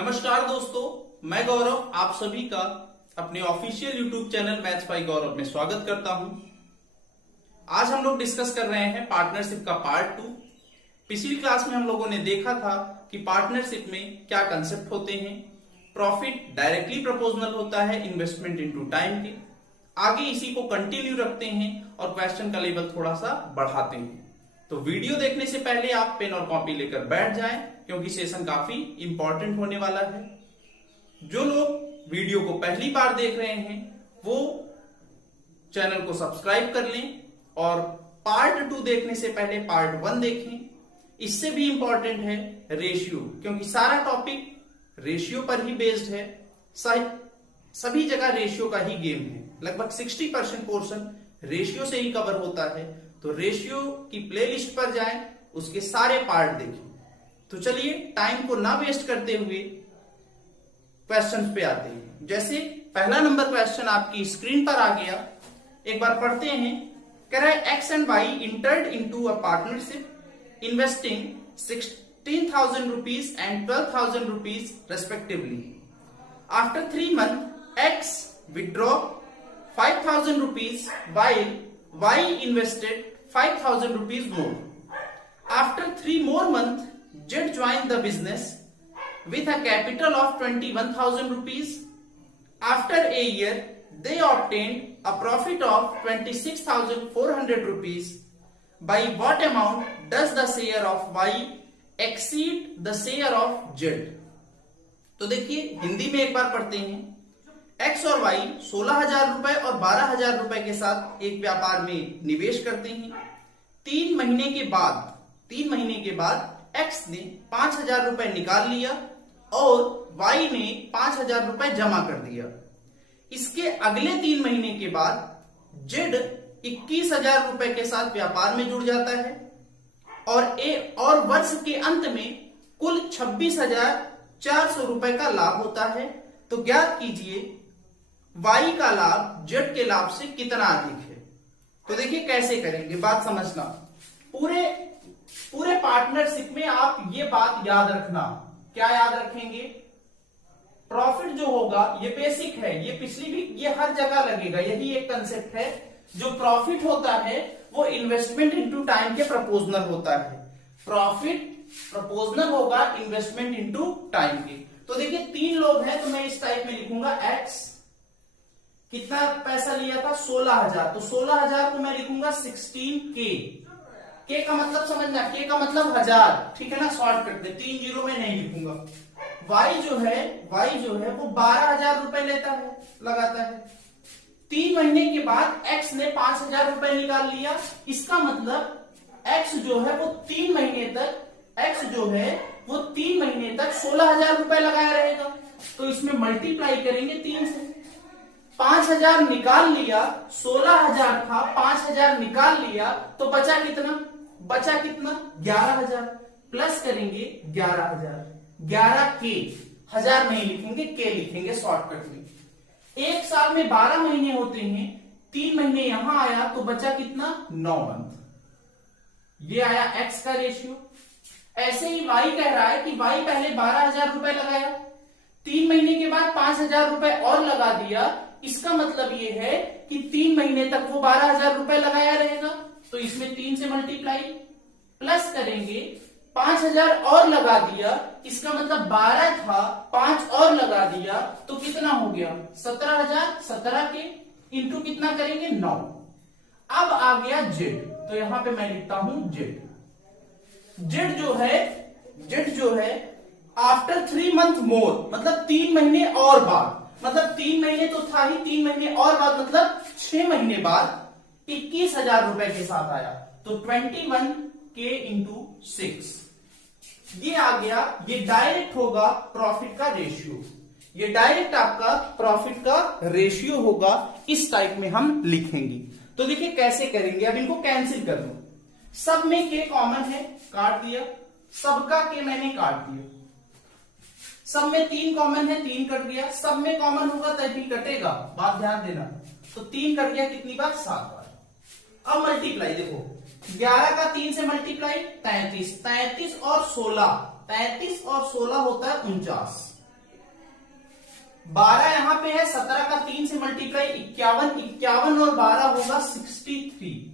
नमस्कार दोस्तों, मैं गौरव आप सभी का अपने official YouTube channel maths by Gaurav में स्वागत करता हूं। आज हम लोग डिस्कस कर रहे हैं पार्टनरशिप का पार्ट 2। पिछली क्लास में हम लोगों ने देखा था कि पार्टनरशिप में क्या कंसेप्ट होते हैं। प्रॉफिट डायरेक्टली प्रोपोर्शनल होता है इन्वेस्टमेंट इनटू टाइम के। आगे इसी को कंटिन्यू रखते हैं और क्वेश्चन का लेवल थोड़ा सा बढ़ाते हैं। तो वीडियो देखने से पहले आप पेन और कॉपी लेकर बैठ जाएं, क्योंकि सेशन काफी इंपॉर्टेंट होने वाला है। जो लोग वीडियो को पहली बार देख रहे हैं वो चैनल को सब्सक्राइब कर लें और पार्ट 2 देखने से पहले पार्ट 1 देखें। इससे भी इंपॉर्टेंट है रेशियो, क्योंकि सारा टॉपिक रेशियो पर ही बेस्ड है। सभी जगह रेशियो का ही गेम है। लगभग 60% पोर्शन रेशियो से ही कवर होता है। तो रेशियो की प्लेलिस्ट पर जाएं, उसके सारे पार्ट देखें। तो चलिए टाइम को ना वेस्ट करते हुए क्वेश्चन पे आते हैं। जैसे पहला नंबर क्वेश्चन आपकी स्क्रीन पर आ गया, एक बार पढ़ते हैं। कह रहा है X and Y entered into a partnership investing 16,000 rupees and 12,000 rupees respectively. After 3 months X withdraw 5,000 rupees while Y invested 5,000 rupees more. After 3 more months, Z joined the business with a capital of 21,000 rupees. After a year, they obtained a profit of 26,400 rupees. By what amount does the share of Y exceed the share of Z? तो देखिए हिंदी में एक बार पढ़ते हैं। X और Y 16,000 रुपए और 12,000 रुपए के साथ एक व्यापार में निवेश करते हैं। 3 महीने के बाद एक्स ने 5,000 रुपए निकाल लिया और वाई ने 5,000 रुपए जमा कर दिया। इसके अगले 3 महीने के बाद जेड 21,000 रुपए के साथ व्यापार में जुड़ जाता है और वर्ष के अंत में कुल 26,400 रुपए का लाभ होता है। तो ज्ञात कीजिए Y का लाभ Z के लाभ से कितना अधिक है। तो देखिए कैसे करेंगे, बात समझना। पूरे पार्टनरशिप में आप ये बात याद रखना। क्या याद रखेंगे? प्रॉफिट जो होगा ये बेसिक है, ये पिछली भी ये हर जगह लगेगा। यही एक कंसेप्ट है। जो प्रॉफिट होता है वो इन्वेस्टमेंट इनटू टाइम के प्रोपोर्शनल होता है। प्रॉफिट प्रोपोर्शनल होगा इन्वेस्टमेंट इनटू टाइम के। तो देखिए 3 लोग हैं, तो मैं इस टाइप में लिखूंगा एक्स कितना पैसा लिया था 16,000, तो 16,000 को मैं लिखूंगा 16K। के का मतलब समझना, के का मतलब 1000, ठीक है ना। शॉर्टकट में 3 जीरो में नहीं लिखूंगा। वाई जो है वो 12,000 रुपए लगाता है। 3 महीने के बाद एक्स ने 5,000 रुपए निकाल लिया। इसका मतलब एक्स जो है वो 3 महीने तक 16,000 रुपए लगाया रहेगा। तो इसमें मल्टीप्लाई करेंगे 3 से। 5,000 निकाल लिया, 16,000 था, 5,000 निकाल लिया, तो बचा कितना 11,000। प्लस करेंगे 11,000। 11K, 1000 नहीं लिखेंगे, K लिखेंगे शॉर्टकट में। एक साल में 12 महीने होते हैं, 3 महीने यहां आया तो बचा कितना 9 मंथ। ये आया एक्स का रेशियो। ऐसे ही वाई कह रहा है कि वाई पहले 12,000 रुपए लगाया, 3 महीने के बाद 5,000 रुपए और लगा दिया। इसका मतलब ये है कि 3 महीने तक वो 12,000 रुपए लगाया रहेगा। तो इसमें 3 से मल्टीप्लाई प्लस करेंगे, 5,000 और लगा दिया। इसका मतलब 12 था, 5 और लगा दिया, तो कितना हो गया 17,000। 17 के इंटू कितना करेंगे 9। अब आ गया जेड, तो यहां पे मैं लिखता हूं जेड। जेड जो है आफ्टर 3 months मोर, मतलब 3 महीने और बाद, मतलब 3 महीने तो था ही, 3 महीने और बाद मतलब 6 महीने बाद 21,000 रुपए के साथ आया। तो 21K इंटू 6 ये आ गया। ये डायरेक्ट होगा प्रॉफिट का रेशियो। ये डायरेक्ट आपका प्रॉफिट का रेशियो होगा। इस टाइप में हम लिखेंगे। तो देखिए कैसे करेंगे। अब इनको कैंसिल कर दो। सब में के कॉमन है, काट दिया। सबका के मैंने काट दिया। सब में 3 कॉमन है, 3 कट गया। सब में कॉमन होगा तभी कटेगा, बात ध्यान देना। तो 3 कट गया, कितनी बार 7 बार। अब मल्टीप्लाई देखो, 11 का 3 से मल्टीप्लाई 33 और 16 होता है 49। 12 यहां पे है, 17 का 3 से मल्टीप्लाई 51, 51 और 12 होगा 63।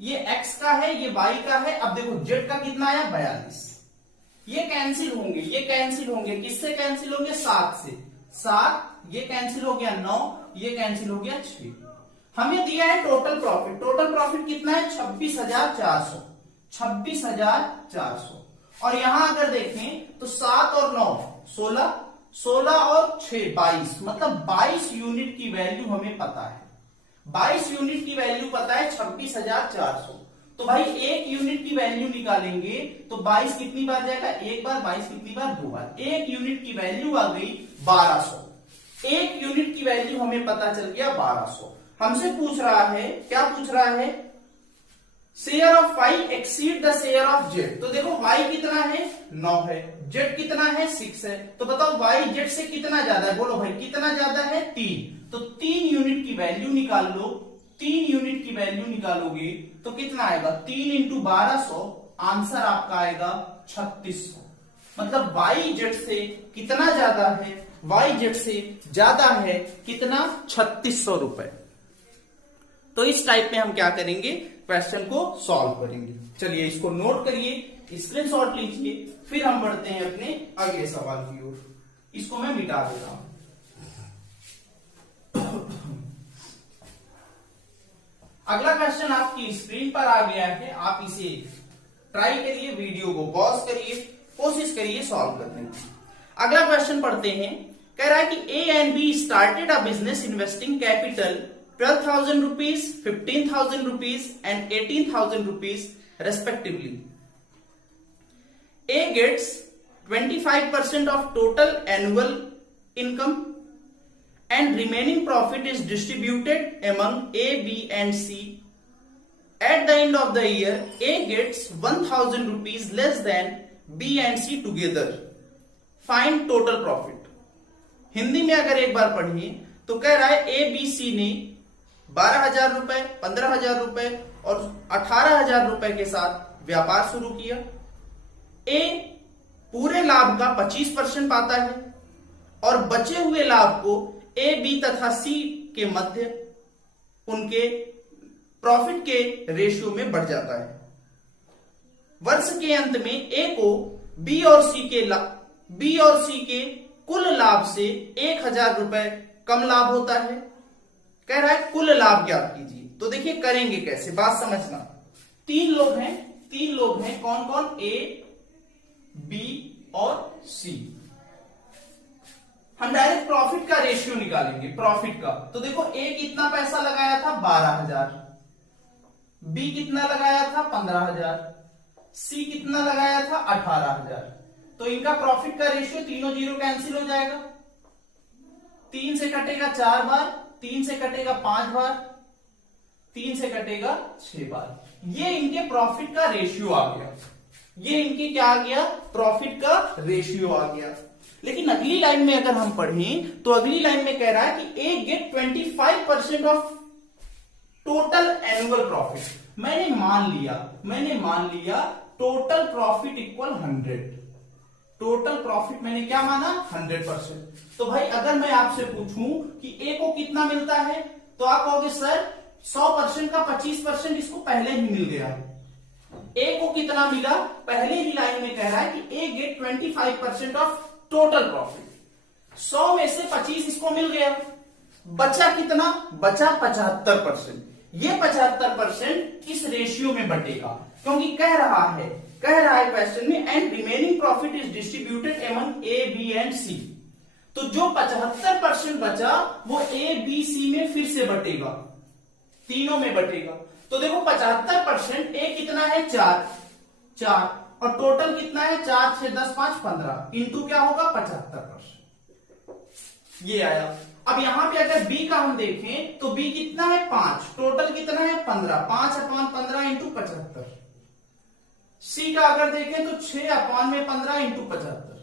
ये x का है, ये y का है। अब देखो z का कितना आया 42। ये कैंसिल होंगे, ये कैंसिल होंगे, किससे कैंसिल होंगे 7 से। 7 ये कैंसिल हो गया 9, ये कैंसिल हो गया 6। हमें दिया है टोटल प्रॉफिट। टोटल प्रॉफिट कितना है 26,400, 26,400। और यहां अगर देखें तो 7 और 9 16, 16 और 6 22, मतलब 22 यूनिट की वैल्यू हमें पता है। 22 यूनिट की वैल्यू पता है 26,400। तो भाई एक यूनिट की वैल्यू निकालेंगे तो 22 कितनी बार जाएगा, एक बार। 22 कितनी बार, दो बार। एक यूनिट की वैल्यू आ गई 1200। एक यूनिट की वैल्यू हमें पता चल गया 1200। हमसे पूछ रहा है, क्या पूछ रहा है, share of y exceed the share of z। तो देखो y कितना है 9 है, z कितना है 6 है। तो बताओ y z से कितना ज्यादा है, बोलो भाई कितना ज्यादा है 3। तो 3 यूनिट की वैल्यू निकाल लो। 3 यूनिट की वैल्यू निकालोगे तो कितना आएगा, 3 इंटू 1200, आंसर आपका आएगा 3600। मतलब y z से कितना ज्यादा है, y z से ज्यादा है कितना, 3600 रुपए। तो इस टाइप में हम क्या करेंगे, क्वेश्चन को सॉल्व करेंगे। चलिए इसको नोट करिए, स्क्रीनशॉट लीजिए, फिर हम बढ़ते हैं अपने अगले सवाल की ओर। इसको मैं मिटा देता हूं। अगला क्वेश्चन आपकी स्क्रीन पर आ गया है, आप इसे ट्राई करिए, वीडियो को पॉज करिए, कोशिश करिए सॉल्व करने की। अगला क्वेश्चन पढ़ते हैं। कह रहा है कि ए and be started a business investing capital 12,000 rupees, 15,000 rupees and 18,000 rupees respectively. A gets 25% of total annual income and remaining profit is distributed among A, B and C. At the end of the year, A gets 1,000 rupees less than B and C together. Find total profit. Hindi में अगर एक बार पढ़िए तो कह रहा है A, B, C ने 12,000 रुपए, 15,000 रुपए और 18,000 रुपए के साथ व्यापार शुरू किया। ए पूरे लाभ का 25% पाता है और बचे हुए लाभ को ए, बी तथा सी के मध्य उनके प्रॉफिट के रेशियो में बढ़ जाता है। वर्ष के अंत में ए को बी और सी के कुल लाभ से 1,000 रुपए कम लाभ होता है। कह रहा है कुल लाभ ज्ञात कीजिए। तो देखिए करेंगे कैसे, बात समझना। तीन लोग हैं, कौन कौन, ए, बी और सी। हम डायरेक्ट प्रॉफिट का रेशियो निकालेंगे, प्रॉफिट का। तो देखो ए कितना पैसा लगाया था 12,000, बी कितना लगाया था 15,000, सी कितना लगाया था 18,000। तो इनका प्रॉफिट का रेशियो, तीनों जीरो कैंसिल हो जाएगा। 3 से कटेगा 4 बार, 3 से कटेगा 5 बार, 3 से कटेगा 6 बार। ये इनके प्रॉफिट का रेशियो आ गया। ये इनके क्या आ गया, प्रॉफिट का रेशियो आ गया। लेकिन अगली लाइन में अगर हम पढ़ें तो अगली लाइन में कह रहा है कि A get 25% of total annual profit. मैंने मान लिया total profit equal 100। Total profit मैंने क्या माना 100%। तो भाई अगर मैं आपसे पूछूं कि ए को कितना मिलता है तो आप कहोगे सर 100% का 25% इसको पहले ही मिल गया। ए को कितना मिला, पहले ही लाइन में कह रहा है कि A get 25% of total profit. 100 में से 25 इसको मिल गया, बचा कितना, बचा 75%। ये 75% इस रेशियो में बटेगा, क्योंकि कह रहा है क्वेश्चन में and remaining profit is distributed among A, B and C. तो जो 75% बचा वो ए, बी, सी में फिर से बटेगा, तीनों में बटेगा। तो देखो 75%, ए कितना है 4 और टोटल कितना है 4, 6, 10, 5, 15 इंटू क्या होगा 75%। ये आया। अब यहां पे अगर बी का हम देखें तो बी कितना है 5, टोटल कितना है 15, 5 अपॉन 15 इंटू 75। सी का अगर देखें तो 6 अपॉन में 15 इंटू 75,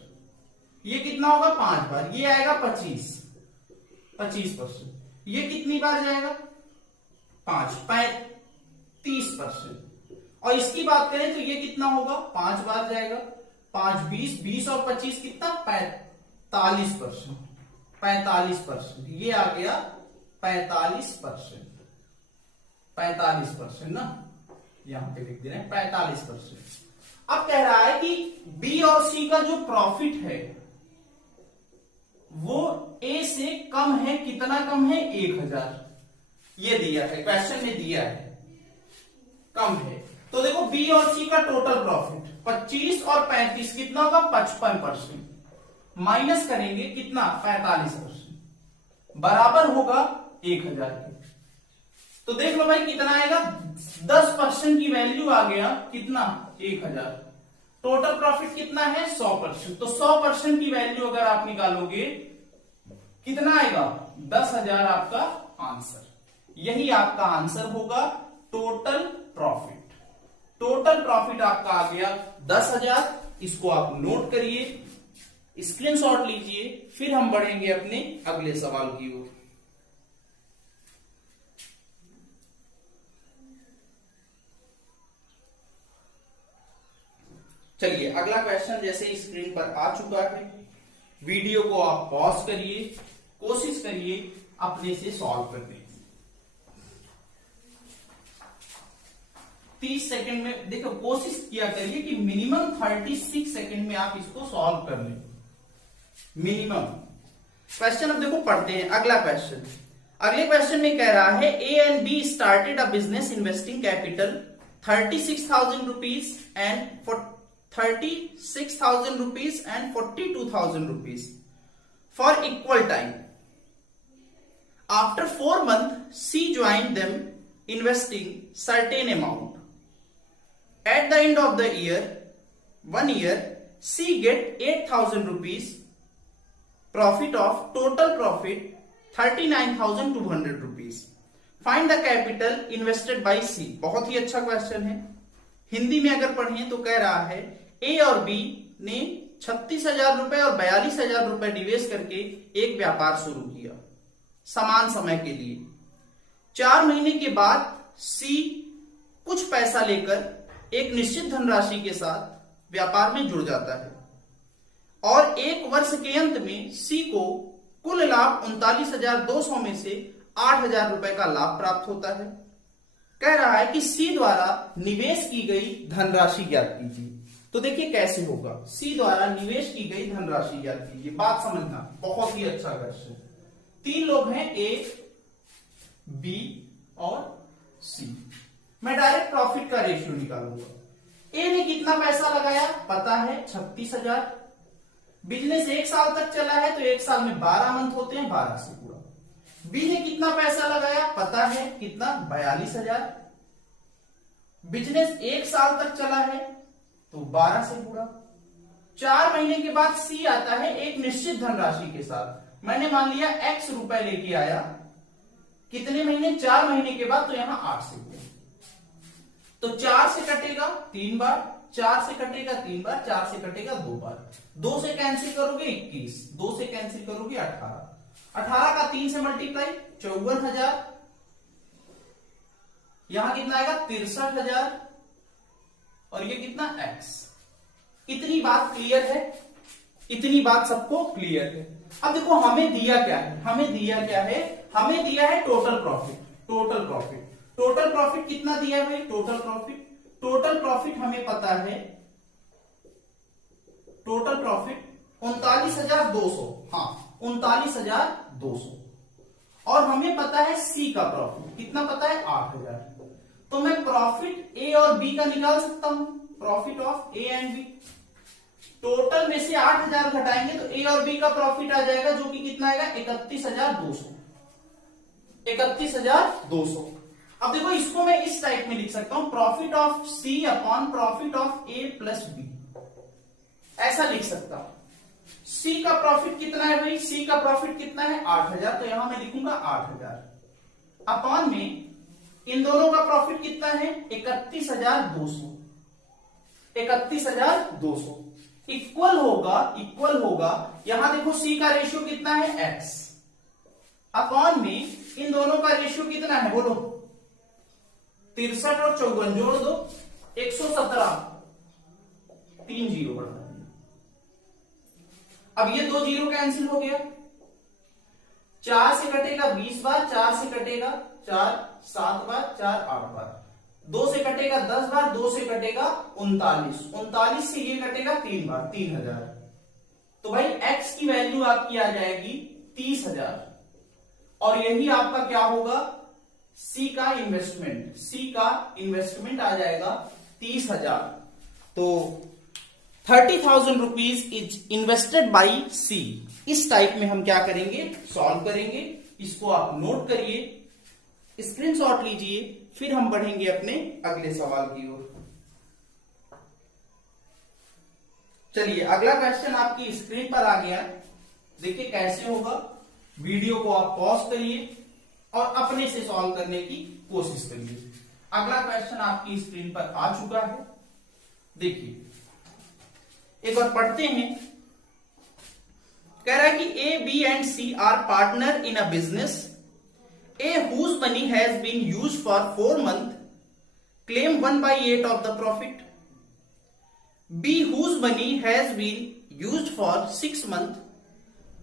ये कितना होगा 5 बार, ये आएगा 25%। ये कितनी बार जाएगा 35%। और इसकी बात करें तो ये कितना होगा 5 बार जाएगा, 5 20 और 25 कितना 45%। 45%, ये आ गया 45%, 45% ना, यहां पे लिख दे रहे हैं 45%। अब कह रहा है कि बी और सी का जो प्रॉफिट है वो ए से कम है, कितना कम है? 1000, ये दिया है, क्वेश्चन में दिया है कम है। तो देखो बी और सी का टोटल प्रॉफिट 25 और 35 कितना होगा? 55%, माइनस करेंगे कितना? 45%, बराबर होगा 1000 के। तो देख लो भाई कितना आएगा, 10% की वैल्यू आ गया कितना? 1000। टोटल प्रॉफिट कितना है? 100%। तो 100% की वैल्यू अगर आप निकालोगे कितना आएगा? 10,000 आपका आंसर। यही आपका आंसर होगा टोटल प्रॉफिट। टोटल प्रॉफिट आपका आ गया 10,000। इसको आप नोट करिए, स्क्रीनशॉट लीजिए, फिर हम बढ़ेंगे अपने अगले सवाल की ओर। चलिए अगला क्वेश्चन जैसे स्क्रीन पर आ चुका है, वीडियो को आप पॉज करिए, कोशिश करिए अपने से सॉल्व करने की। 30 सेकंड में देखो, कोशिश किया करिए कि मिनिमम 36 सेकंड में आप इसको सॉल्व कर लें, मिनिमम। क्वेश्चन अब देखो पढ़ते हैं अगला क्वेश्चन। अगले क्वेश्चन में कह रहा है ए and be started a business investing capital 36,000 rupees and 36,000 rupees and 42,000 rupees for equal time. After 4 months, C joined them investing certain amount. At the end of the year, 1 year, C get 8,000 rupees profit of total profit 39,200 rupees. Find the capital invested by C. बहुत ही अच्छा question है। हिंदी में अगर पढ़ें तो कह रहा है ए और बी ने 36,000 रुपए और 42,000 रुपए निवेश करके एक व्यापार शुरू किया समान समय के लिए। 4 महीने के बाद सी कुछ पैसा लेकर एक निश्चित धनराशि के साथ व्यापार में जुड़ जाता है और 1 वर्ष के अंत में सी को कुल लाभ 39,200 में से 8,000 रुपए का लाभ प्राप्त होता है। कह रहा है कि सी द्वारा निवेश की गई धनराशि ज्ञात कीजिए। तो देखिए कैसे होगा, सी द्वारा निवेश की गई धनराशि ज्ञात कीजिए। बात समझना, बहुत ही अच्छा क्वेश्चन। 3 लोग हैं, ए, बी और सी। मैं डायरेक्ट प्रॉफिट का रेशियो निकालूंगा। ए ने कितना पैसा लगाया पता है, 36,000। बिजनेस 1 साल तक चला है तो 1 साल में 12 मंथ होते हैं, 12 से पूरा। बी ने कितना पैसा लगाया पता है, कितना? 42,000। बिजनेस 1 साल तक चला है तो 12 से पूरा। 4 महीने के बाद सी आता है एक निश्चित धनराशि के साथ। मैंने मान लिया x रुपए लेके आया, कितने महीने? 4 महीने के बाद, तो यहां 8 से पूरा। तो 4 से कटेगा 3 बार, 4 से कटेगा 3 बार, 4 से कटेगा 2 बार। 2 से कैंसिल करोगे 21, 2 से कैंसिल करोगे 18, 18 का 3 से मल्टीप्लाई 54,000। यहां कितना आएगा? 63,000। और ये कितना? x। इतनी बात क्लियर है? इतनी बात सबको क्लियर है? अब देखो हमें दिया क्या है, हमें दिया क्या है? हमें दिया है total profit. Total profit, total profit कितना दिया है भाई? टोटल प्रॉफिट, टोटल प्रॉफिट हमें पता है, टोटल प्रॉफिट 39,200। हाँ, 39,200। और हमें पता है सी का प्रॉफिट कितना पता है? 8,000। तो मैं प्रॉफिट ए और बी का निकाल सकता हूं, profit of A and B. Total में से 8,000 घटाएंगे तो ए और बी का प्रॉफिट आ जाएगा, जो कि कितना आएगा? 31,200। 31,200। अब देखो इसको मैं इस टाइप में लिख सकता हूं, profit of C upon profit of A plus B, ऐसा लिख सकता हूं। सी का प्रॉफिट कितना है भाई? सी का प्रॉफिट कितना है? 8,000। तो यहां मैं लिखूंगा 8,000 अपॉन में इन दोनों का प्रॉफिट कितना है? 31,200। 31,200 इक्वल होगा यहां देखो सी का रेशियो कितना है? x अपॉन में इन दोनों का रेशियो कितना है? बोलो। 63 और 54 जोड़ दो, 117। 3 जीरो बढ़ा। अब ये 2 जीरो कैंसिल हो गया, 4 से कटेगा 20 बार, 4 से कटेगा 4 7 बार, 4 8 बार, 2 से कटेगा 10 बार, 2 से कटेगा 39, 39 से ये कटेगा 3 बार, 3000। तो भाई x की वैल्यू आपकी आ जाएगी 30,000 और यही आपका क्या होगा, C का इन्वेस्टमेंट आ जाएगा 30,000। तो 30,000 rupees is invested by C। इस टाइप में हम क्या करेंगे, सॉल्व करेंगे। इसको आप नोट करिए, स्क्रीनशॉट लीजिए, फिर हम बढ़ेंगे अपने अगले सवाल की ओर। चलिए अगला क्वेश्चन आपकी स्क्रीन पर आ गया। देखिए कैसे होगा, वीडियो को आप पॉज करिए और अपने से सॉल्व करने की कोशिश करिए। अगला क्वेश्चन आपकी स्क्रीन पर आ चुका है, देखिए एक बार पढ़ते हैं। कह रहा है कि A, B and C are partner in a business. A whose money has been used for 4 months claim 1/8 of the profit. B whose money has been used for 6 months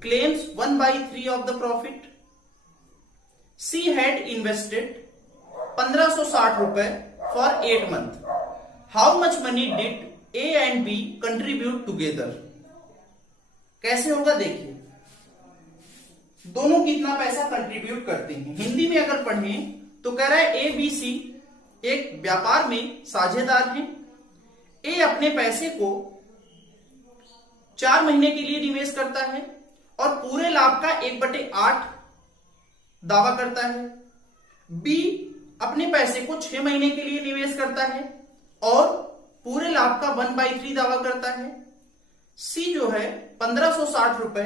claims 1/3 of the profit. C had invested 1560 रुपए for 8 months. How much money did A and B contribute together? कैसे होगा देखिए, दोनों कितना पैसा contribute करते हैं। हिंदी में अगर पढ़ें तो कह रहा है ए बी सी एक व्यापार में साझेदार हैं। ए अपने पैसे को 4 महीने के लिए निवेश करता है और पूरे लाभ का 1/8 दावा करता है। बी अपने पैसे को 6 महीने के लिए निवेश करता है और पूरे लाभ का 1/3 दावा करता है। सी जो है 1560 रुपए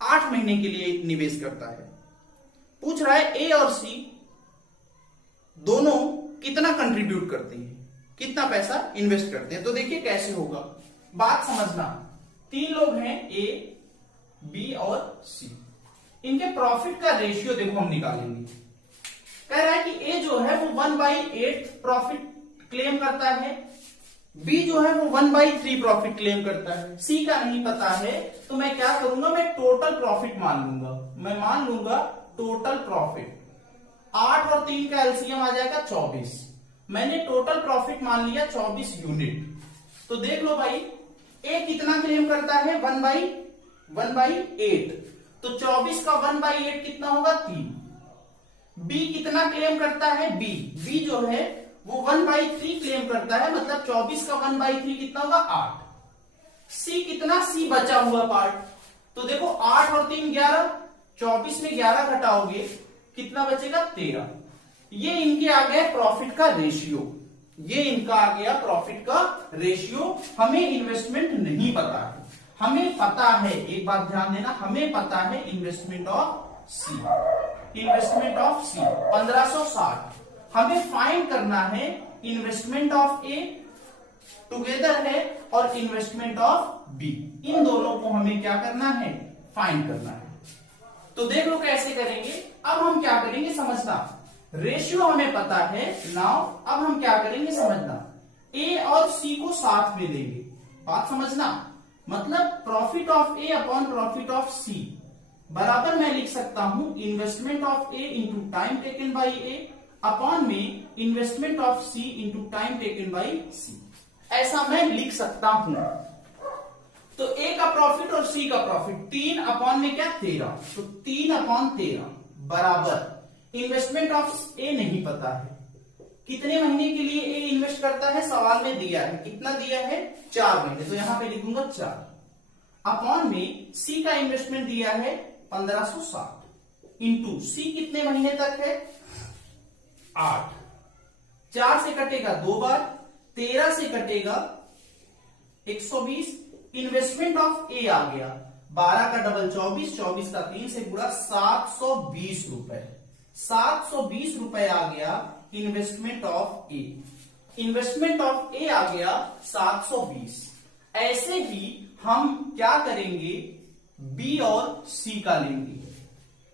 8 महीने के लिए निवेश करता है। पूछ रहा है ए और सी दोनों कितना कंट्रीब्यूट करते हैं, कितना पैसा इन्वेस्ट करते हैं। तो देखिए कैसे होगा, बात समझना। 3 लोग हैं ए, बी और सी, इनके प्रॉफिट का रेशियो देखो हम निकालेंगे। कह रहा है कि ए जो है वो 1/8 प्रॉफिट क्लेम करता है, बी जो है वो 1/3 प्रॉफिट क्लेम करता है। सी का नहीं पता है तो मैं क्या करूंगा, मैं टोटल प्रॉफिट मान लूंगा। मैं मान लूंगा टोटल प्रॉफिट। 8 और 3 का एलसीएम आ जाएगा 24। मैंने टोटल प्रॉफिट मान लिया 24 यूनिट। तो देख लो भाई ए कितना क्लेम करता है, 1/8। तो 24 का 1/8 कितना होगा, 3। बी कितना क्लेम करता है, बी जो है वो 1/3 क्लेम करता है, मतलब 24 का 1/3 कितना होगा, 8। सी कितना, सी बचा हुआ पार्ट। तो देखो 8 और 3 11, 24 में 11 घटाओगे कितना बचेगा, 13। ये इनके आ गया प्रॉफिट का रेशियो, ये इनका आ गया प्रॉफिट का रेशियो। हमें इन्वेस्टमेंट नहीं पता है, हमें पता है, एक बात ध्यान देना, हमें पता है investment of C. Investment of C 1560। हमें फाइंड करना है इन्वेस्टमेंट ऑफ ए टुगेदर है और इन्वेस्टमेंट ऑफ बी, इन दोनों को हमें क्या करना है, फाइंड करना है। तो देख लो कैसे करेंगे। अब हम क्या करेंगे, समझना। रेशियो हमें पता है नाउ, अब हम क्या करेंगे समझना। ए और सी को साथ में लेंगे, बात समझना। मतलब profit of A upon profit of C बराबर मैं लिख सकता हूं investment of A into time taken by A upon में investment of C into time taken by C. ऐसा मैं लिख सकता हूं। तो ए का प्रॉफिट और सी का प्रॉफिट 3 अपॉन में क्या, 13। तो 3/13 बराबर इन्वेस्टमेंट ऑफ ए नहीं पता है, कितने महीने के लिए ए इन्वेस्ट करता है, सवाल में दिया है, कितना दिया है, 4 महीने। तो यहां पे लिखूंगा 4 अपॉन में सी का इन्वेस्टमेंट दिया है 1560 इंटू सी कितने महीने तक है, 8। 4 से कटेगा 2 बार, 13 से कटेगा 120। इन्वेस्टमेंट ऑफ ए आ गया 12 का डबल 24, 24 का 3 से गुणा 720 रुपए। 720 रुपए आ गया investment of A. Investment of A आ गया 720। ऐसे ही हम क्या करेंगे, बी और सी का लेंगे।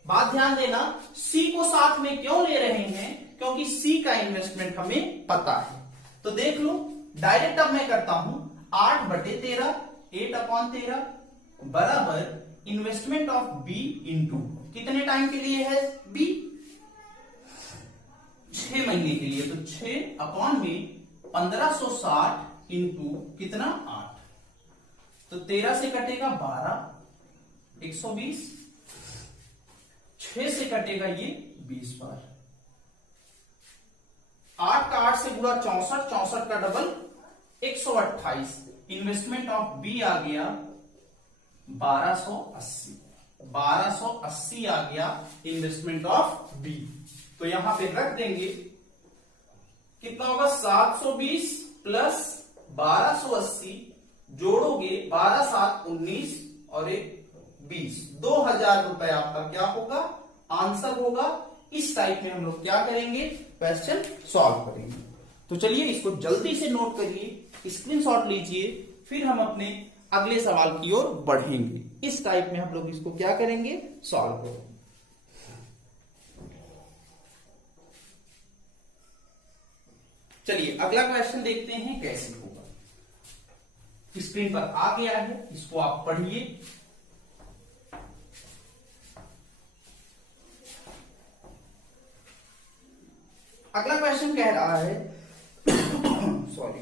बात ध्यान देना, सी को साथ में क्यों ले रहे हैं, क्योंकि सी का इन्वेस्टमेंट हमें पता है। तो देख लो डायरेक्ट अब मैं करता हूं 8/13 8/13 बराबर इन्वेस्टमेंट ऑफ बी इंटू कितने टाइम के लिए है बी, 6 महीने के लिए, तो 6 अपॉन में 1560 इंटू कितना 8, तो 13 से कटेगा 12, 120, 6 से कटेगा ये 20 बार, 8 का 8 से गुणा 64, 64 का डबल 128, इन्वेस्टमेंट ऑफ बी आ गया 1280, 1280 आ गया इन्वेस्टमेंट ऑफ बी। तो यहां पे रख देंगे, कितना होगा 720 प्लस 1280, जोड़ोगे 12 7 19 और 1 20, 2000 रुपए आपका क्या होगा आंसर होगा। इस टाइप में हम लोग क्या करेंगे क्वेश्चन सॉल्व करेंगे। तो चलिए इसको जल्दी से नोट करिए, स्क्रीनशॉट लीजिए, फिर हम अपने अगले सवाल की ओर बढ़ेंगे। इस टाइप में हम लोग इसको क्या करेंगे सॉल्व करेंगे। चलिए अगला क्वेश्चन देखते हैं कैसे होगा। स्क्रीन पर आ गया है, इसको आप पढ़िए। अगला क्वेश्चन कह रहा है sorry,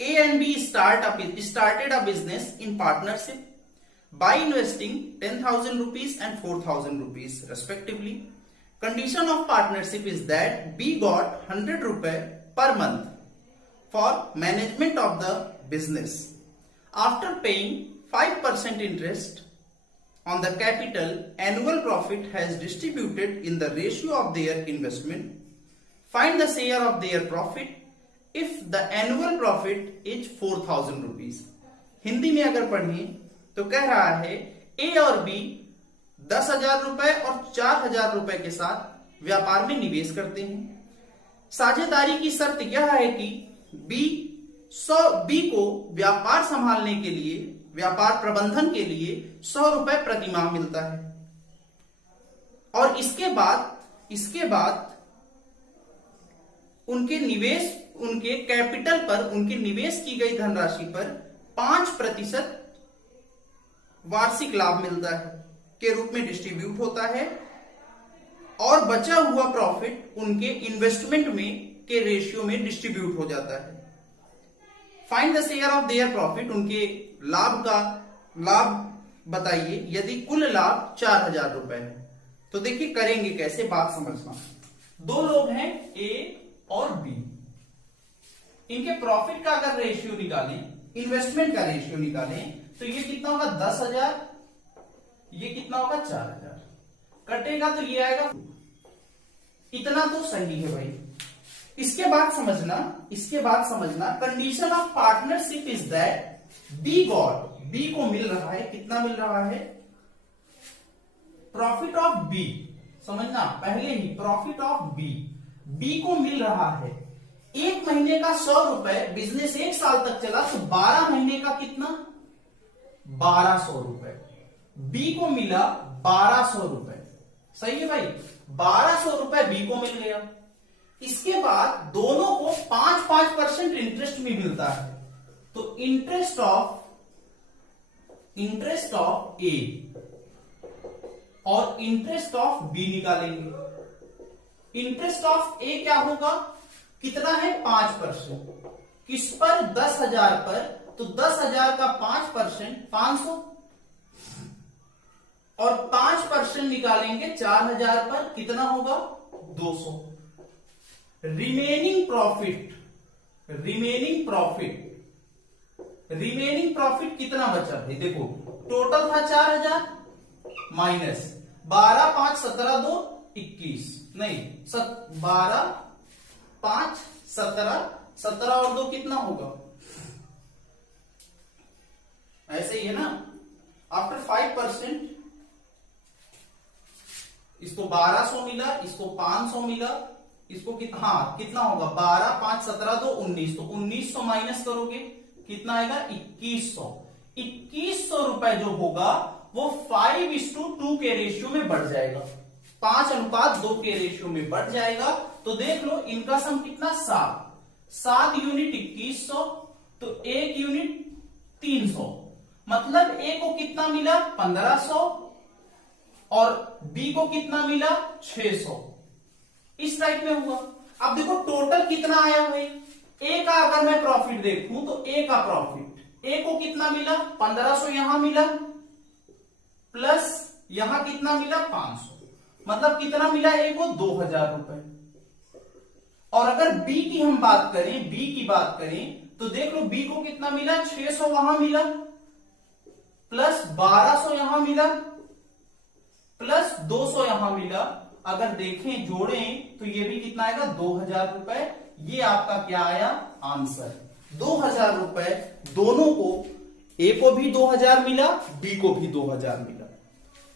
A and B started a business in partnership by investing 10,000 rupees and 4,000 rupees respectively. Condition of partnership is that B got 100 rupees per month for management of the business. After paying 5% interest on the capital, annual profit has distributed in the ratio of their investment. Find the share of their profit if the annual profit is 4,000 rupees. Hindi में अगर पढ़िए तो कह रहा है ए और B 10,000 रुपए और 4,000 रुपए के साथ व्यापार में निवेश करते हैं। साझेदारी की शर्त यह है कि बी को व्यापार संभालने के लिए, व्यापार प्रबंधन के लिए 100 रुपए प्रति माह मिलता है और इसके बाद उनके कैपिटल पर, उनके निवेश की गई धनराशि पर 5% वार्षिक लाभ मिलता है के रूप में डिस्ट्रीब्यूट होता है और बचा हुआ प्रॉफिट उनके इन्वेस्टमेंट में के रेशियो में डिस्ट्रीब्यूट हो जाता है। Find the share of their profit, उनके लाभ बताइए यदि कुल लाभ 4,000 रुपए है। तो देखिए करेंगे कैसे, बात समझना। दो लोग हैं ए और बी, इनके प्रॉफिट का अगर रेशियो निकालें, इन्वेस्टमेंट का रेशियो निकालें, तो ये कितना होगा 10,000, ये कितना होगा 4,000, कटेगा तो ये आएगा, इतना तो सही है भाई। इसके बाद समझना condition of partnership is that B को मिल रहा है, कितना मिल रहा है प्रॉफिट ऑफ बी, समझना पहले ही प्रॉफिट ऑफ बी को मिल रहा है 1 महीने का 100 रुपए, बिजनेस 1 साल तक चला तो 12 महीने का कितना 1200 रुपए, बी को मिला 1200 रुपए, सही है भाई, 1200 रुपए बी को मिल गया। इसके बाद दोनों को 5% इंटरेस्ट में मिलता है, तो इंटरेस्ट ऑफ ए और इंटरेस्ट ऑफ बी निकालेंगे। इंटरेस्ट ऑफ ए क्या होगा, कितना है 5%, किस पर 10,000 पर, तो 10,000 का 5% 500 और 5% निकालेंगे 4,000 पर, कितना होगा 200। रिमेनिंग प्रॉफिट कितना बचा भाई, देखो टोटल था 4,000 माइनस 12 5 17 2 21, नहीं 12 5 17 और 2 कितना होगा, ऐसे ही है ना। आफ्टर 5% इसको 1200 मिला, इसको 500 मिला, इसको कितना होगा 12 5 17 2 19, तो 1900 माइनस करोगे कितना आएगा 2100 रुपए जो होगा वो 5:2 के रेशियो में बढ़ जाएगा, 5:2 के रेशियो में बढ़ जाएगा। तो देख लो इनका सम कितना 7 यूनिट 2100, तो 1 यूनिट 300, मतलब ए को कितना कितना मिला 1500 और बी को कितना मिला 600, इस टाइप में हुआ। अब देखो टोटल कितना आया भाई, ए का अगर मैं प्रॉफिट देखूं तो ए का प्रॉफिट, ए को कितना मिला 1500 यहां मिला, प्लस यहां कितना मिला 500, मतलब कितना मिला ए को 2000 रुपए। और अगर बी की हम बात करें, बी की बात करें तो देख लो बी को कितना मिला 600 वहां मिला, प्लस 1200 यहां मिला, प्लस 200 यहां मिला। अगर देखें जोड़ें तो ये भी कितना आएगा 2000 रुपए। ये आपका क्या आया आंसर, 2000 रुपए। दोनों को, ए को भी 2000 मिला, बी को भी 2000 मिला।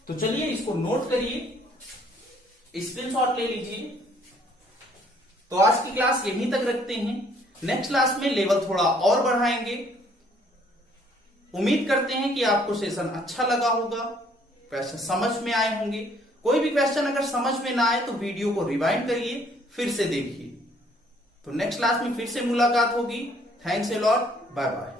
तो चलिए इसको नोट करिए, स्क्रीनशॉट ले लीजिए। तो आज की क्लास यहीं तक रखते हैं, नेक्स्ट क्लास में लेवल थोड़ा और बढ़ाएंगे। उम्मीद करते हैं कि आपको सेशन अच्छा लगा होगा, क्वेश्चन समझ में आए होंगे। कोई भी क्वेश्चन अगर समझ में ना आए तो वीडियो को रिवाइंड करिए, फिर से देखिए। तो नेक्स्ट क्लास में फिर से मुलाकात होगी। Thanks a lot, bye bye.